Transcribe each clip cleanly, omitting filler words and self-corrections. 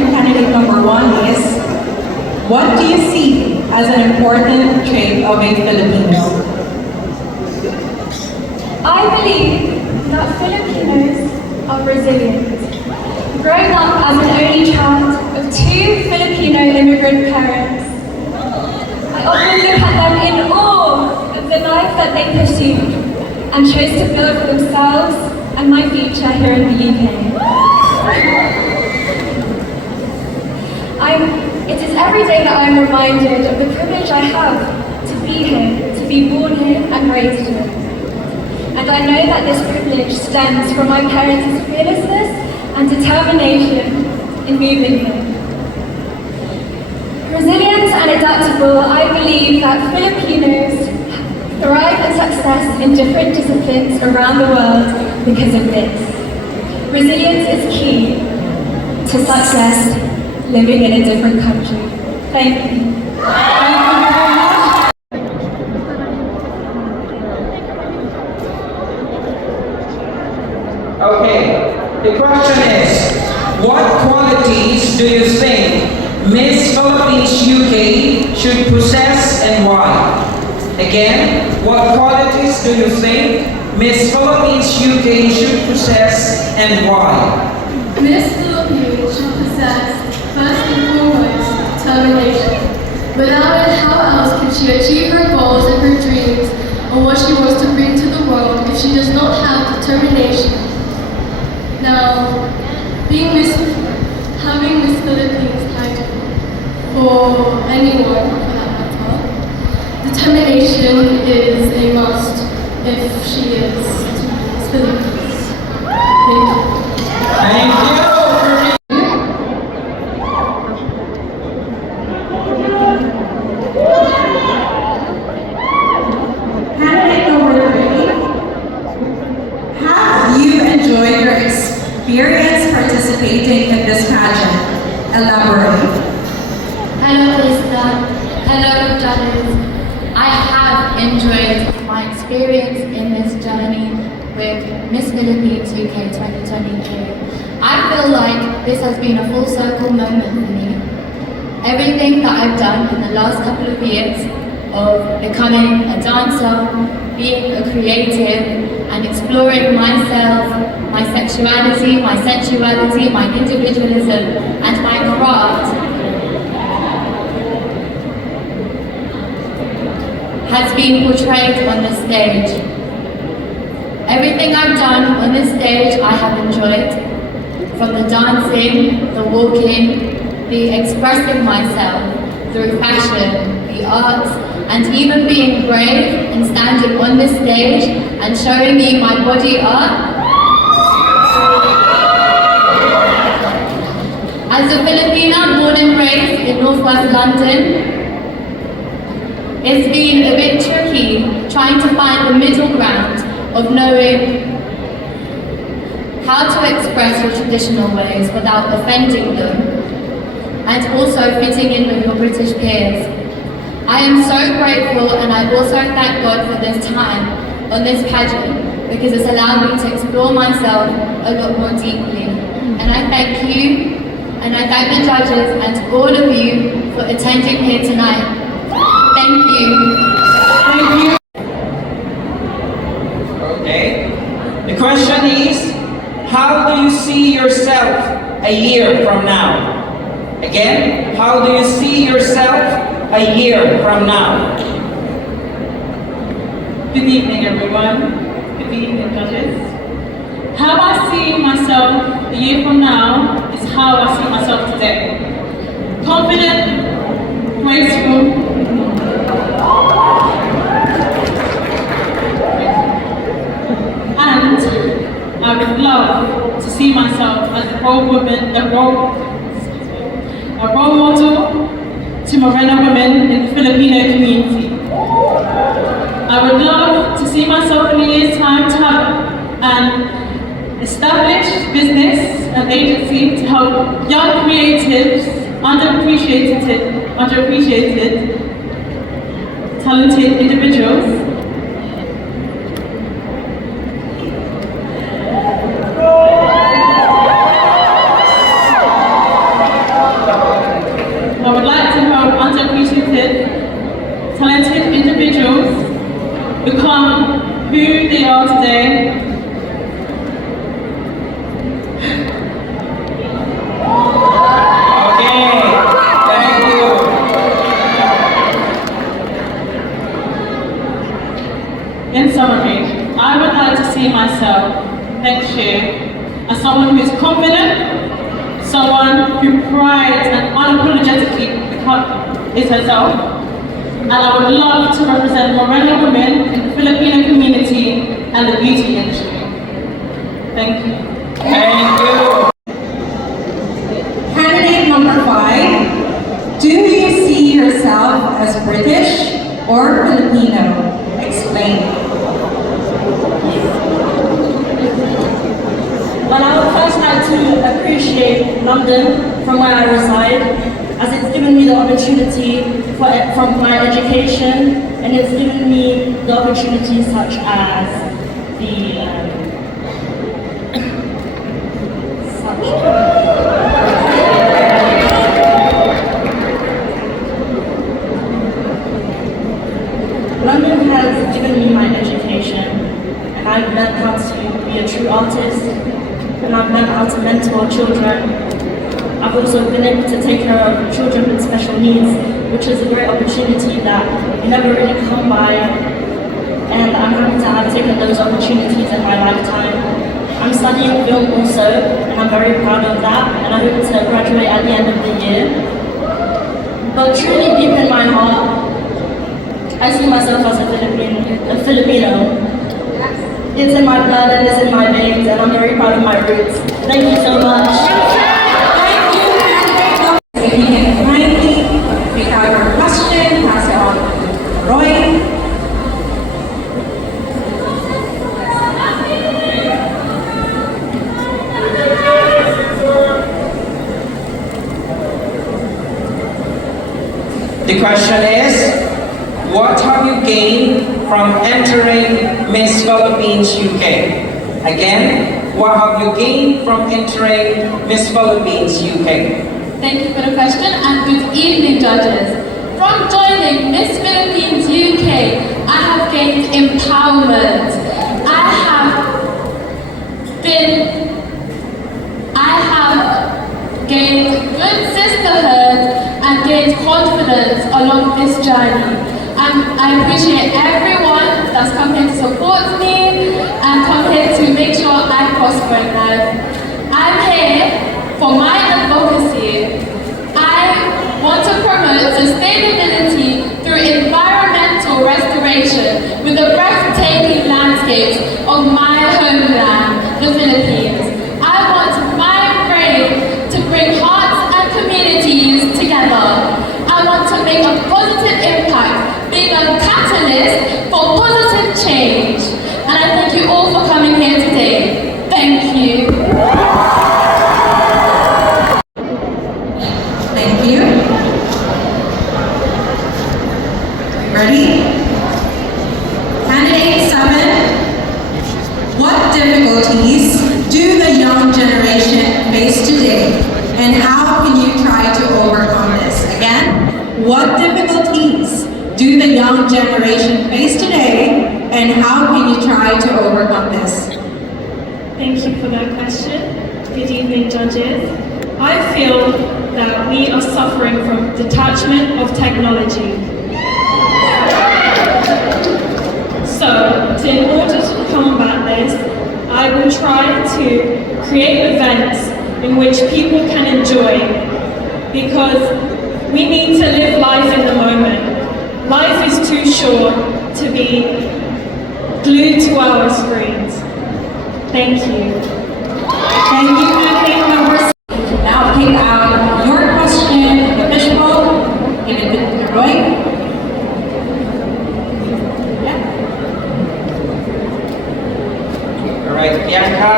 question, candidate number 1 is, what do you see as an important trait of a Filipino? I believe that Filipinos are resilient. Growing up as an only child of 2 Filipino immigrant parents, I often look at them in awe of the life that they pursued and chose to build for themselves and my future here in the UK. It is every day that I am reminded of the privilege I have to be here, to be born here and raised here. And I know that this privilege stems from my parents' fearlessness and determination in moving here. Resilient and adaptable, I believe that Filipinos thrive and success in different disciplines around the world because of this. Resilience is key to success living in a different country. Thank you. Thank you very much. Okay, the question is, what qualities do you think Miss Philippines UK should possess and why? Again, what qualities do you think Miss Philippines UK should possess and why? Miss Philippines should possess, first and foremost, determination. Without it, how else can she achieve her goals and her dreams and what she wants to bring to the world if she does not have determination? Now, having Miss Philippines title for anyone for that matter, determination is a must if she is Miss Philippines. Thank you. Thank you. Candidate number 3, have you enjoyed your experience participating in this pageant? Elaborate. Hello Krista, hello judges. I have enjoyed my experience in this journey with Miss Philippines UK 2023. I feel like this has been a full circle moment for me. Everything that I've done in the last couple of years of becoming a dancer, being a creative, and exploring myself, my sexuality, my sensuality, my individualism, and my craft has been portrayed on the stage. Everything I've done on this stage I have enjoyed, from the dancing, the walking, the expressing myself through fashion, the arts, and even being brave and standing on this stage and showing me my body art. As a Filipina born and raised in northwest London, it's been a bit tricky trying to find the middle ground of knowing how to express your traditional ways without offending them, and also fitting in with your British peers. I am so grateful, and I also thank God for this time on this pageant because it's allowed me to explore myself a lot more deeply. And I thank you, and I thank the judges and all of you for attending here tonight. Thank you. Thank you. Okay. The question is, how do you see yourself a year from now? Again, how do you see yourself a year from now? Good evening, everyone. Good evening, judges. How I see myself a year from now is how I see myself today. Confident, graceful, and I would love to see myself as a role model to Morena women in the Filipino community. I would love to see myself in a year's time to have an established business and agency to help young creatives, underappreciated, talented individuals pride and unapologetically is herself. And I would love to represent Morena women in the Filipino community and the beauty industry. Thank you. Thank you. Candidate number 5. Do you see yourself as British or Filipino? Explain. Well, I would first like to appreciate London from where I reside, as it's given me the opportunity from my education, and it's given me the opportunities such as the London has given me my education, and I've learned how to be a true artist, and I've learned how to mentor children. I've also been able to take care of children with special needs, which is a great opportunity that you never really come by, and I'm happy to have taken those opportunities in my lifetime. I'm studying film also, and I'm very proud of that, and I hope to graduate at the end of the year. But truly deep in my heart, I see myself as a Filipino. It's in my blood and it's in my veins, and I'm very proud of my roots. Thank you so much. If you can kindly pick out your question, pass it on to Roy. The question is, what have you gained from entering Miss Philippines UK? Again, what have you gained from entering Miss Philippines UK? Thank you for the question and good evening, judges. From joining Miss Philippines UK, I have gained empowerment. I have gained good sisterhood and gained confidence along this journey. I appreciate everyone that's come here to support me and come here to make sure I prosper in life. I'm here for my advocacy. I want to promote sustainability through environmental restoration with the breathtaking landscapes of my homeland, the Philippines. I want my brain to bring hearts and communities together. I want to make a positive impact, being a catalyst for positive change. And I thank you all for coming here today. Thank you. Thank you. Ready? Candidate 7. What difficulties do the young generation face today, and how can you try to overcome this? Again, what difficulties do the young generation face today, and how can you try to overcome this? Thank you for that question. Good evening, judges. I feel that we are suffering from detachment of technology. So, in order to combat this, I will try to create events in which people can enjoy, because we need to live life in the moment. Life is too short to be glued to our screens. Thank you. Thank you, candidate number 6. Now pick out your question in the fishbowl. Give it to Roy. Yeah. All right, Bianca,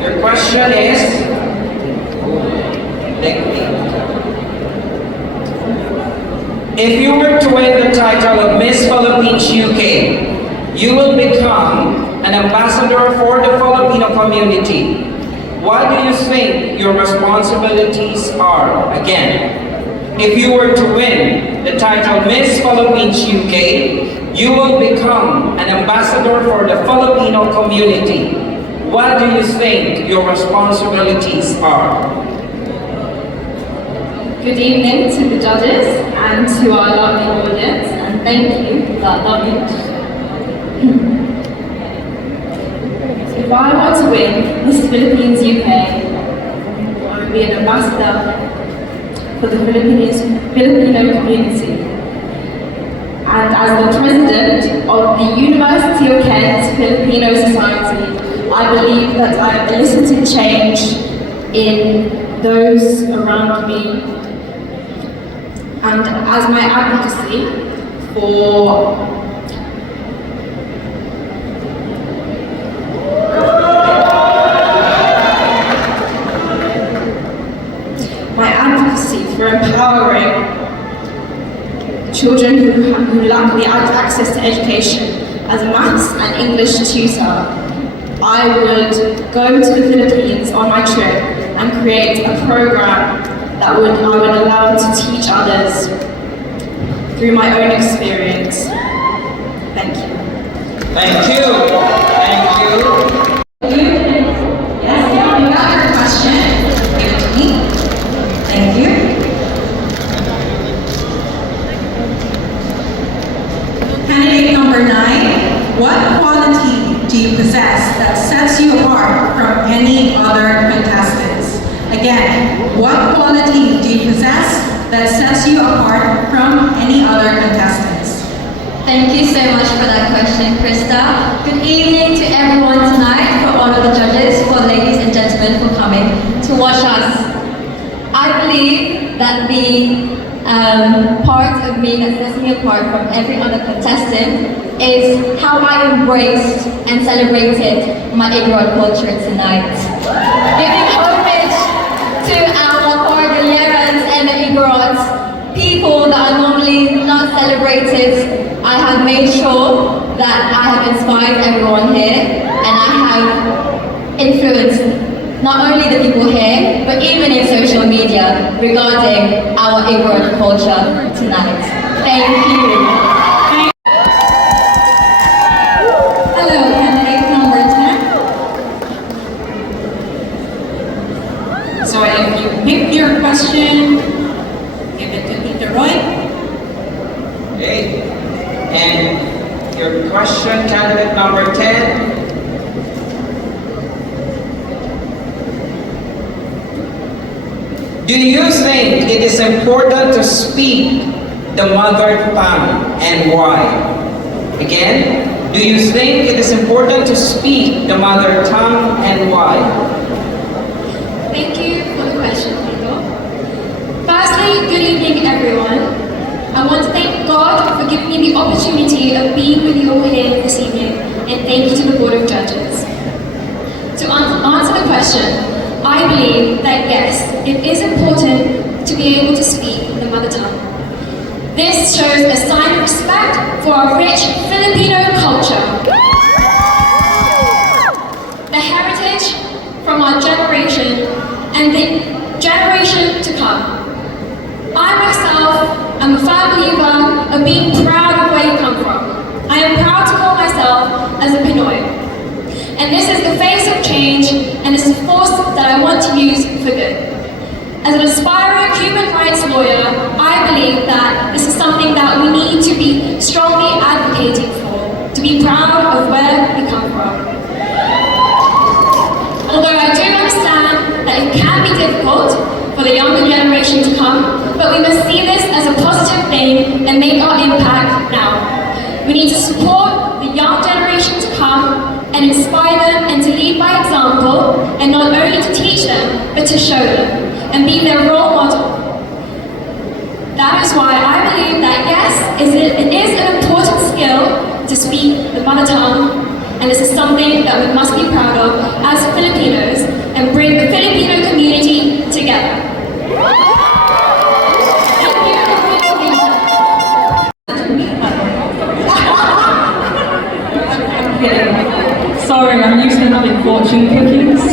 your question is, if you were to win the title of Miss Philippines UK, you will become an ambassador for the Filipino community. What do you think your responsibilities are? Again, if you were to win the title Miss Philippines UK, you will become an ambassador for the Filipino community. What do you think your responsibilities are? Good evening to the judges and to our lovely audience, and thank you for that lovely. If I were to win Miss Philippines UK, I would be an ambassador for the Filipino community. And as the president of the University of Kent Filipino Society, I believe that I have elicited change in those around me. And as my advocacy for empowering children who lack the access to education. As a maths and English tutor, I would go to the Philippines on my trip and create a program that I would allow to teach others through my own experience. Thank you. Thank you. Thank you. Yes, you got your question. Give it to me. Thank you. Candidate number 9, what quality do you possess that sets you apart from any other contestants? Again, what quality do you possess that sets you apart from any other contestants? Thank you so much for that question, Krista. Good evening to everyone tonight, for all of the judges, for ladies and gentlemen for coming to watch us. I believe that the part of me that sets me apart from every other contestant is how I embraced and celebrated my Igorot culture tonight. Giving homage to our Cordilleras and the Igorots, people that are normally not celebrated, I have made sure that I have inspired everyone here and I have influenced not only the people here, but even in social media regarding our Igorot culture tonight. Thank you. Hello, candidate number 10. So if you pick your question, give it to Peter Roy. Okay. And your question, candidate number 10. Do you think it is important to speak the mother tongue and why? Again, do you think it is important to speak the mother tongue and why? Thank you for the question, Pedro. Firstly, good evening, everyone. I want to thank God for giving me the opportunity of being with you all here this evening, and thank you to the Board of Judges. To answer the question, I believe that yes, it is important to be able to speak the mother tongue. This shows a sign of respect for our rich Filipino culture. The heritage from our generation and the generation to come. I myself am a firm believer of being proud of where you come from. I am proud to call myself as a Pinoy. And this is the face of change, and it's a force that I want to use for good. As an aspiring human rights lawyer, I believe that this is something that we need to be strongly advocating for, to be proud of where we come from. Although I do understand that it can be difficult for the younger generation to come, but we must see this as a positive thing and make our impact now. We need to support the young generation to come and inspire them and to lead by example, and not only to teach them, but to show them and be their role model. That is why I believe that yes, it is an important skill to speak the mother tongue, and this is something that we must be proud of as Filipinos and bring the Filipino community together. Sorry, I'm used to having fortune cookies.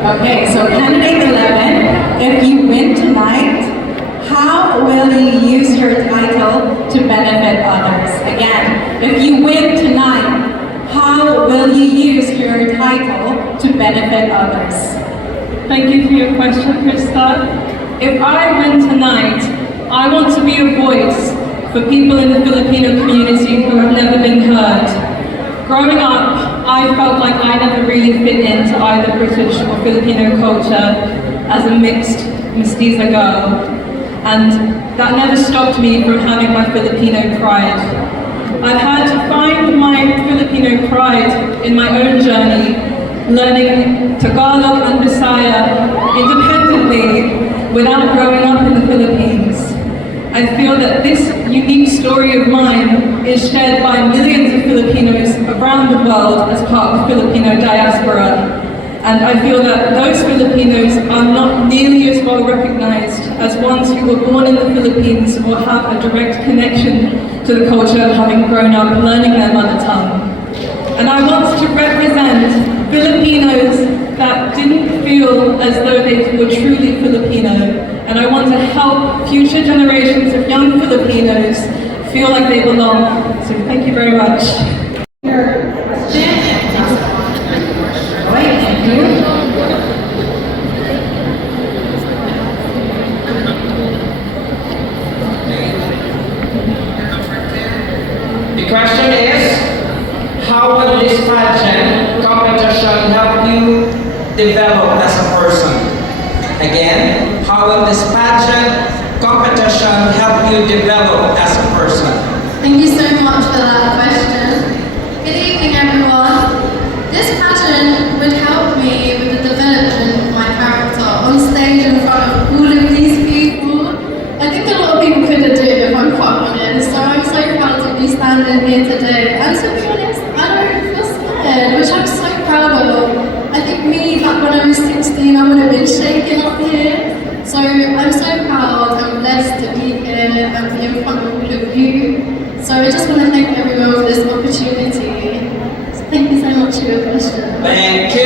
Okay, so candidate 11, if you win tonight, how will you use your title to benefit others? Again, if you win tonight, how will you use your title to benefit others? Thank you for your question, Krista. If I win tonight, I want to be a voice for people in the Filipino community who have never been heard. Growing up, I felt like I never really fit into either British or Filipino culture as a mixed mestiza girl, and that never stopped me from having my Filipino pride. I've had to find my Filipino pride in my own journey, learning Tagalog and Bisaya independently without growing up in the Philippines. I feel that this unique story of mine is shared by millions of Filipinos around the world as part of the Filipino diaspora. And I feel that those Filipinos are not nearly as well recognized as ones who were born in the Philippines or have a direct connection to the culture of having grown up learning their mother tongue. And I want to represent Filipinos that didn't feel as though they were truly Filipino. And I want to help future generations of young Filipinos feel like they belong. So thank you very much. The question is, how will this pageant competition help you develop as a person? Again, how will this pageant competition help you develop as a person? Thank you so much for that question. Good evening, everyone. This pageant would help me with the development of my character on stage in front of all of these people. I think a lot of people couldn't do it if I'm quite honest, so I'm so proud to be standing here today. And to be honest, I don't feel scared, which I'm so proud of. I think me, back when I was 16, I would have been shaking up here. So I'm so proud and blessed to be here and be in front of all of you. So I just want to thank everyone for this opportunity. So thank you so much for your question. Thank you.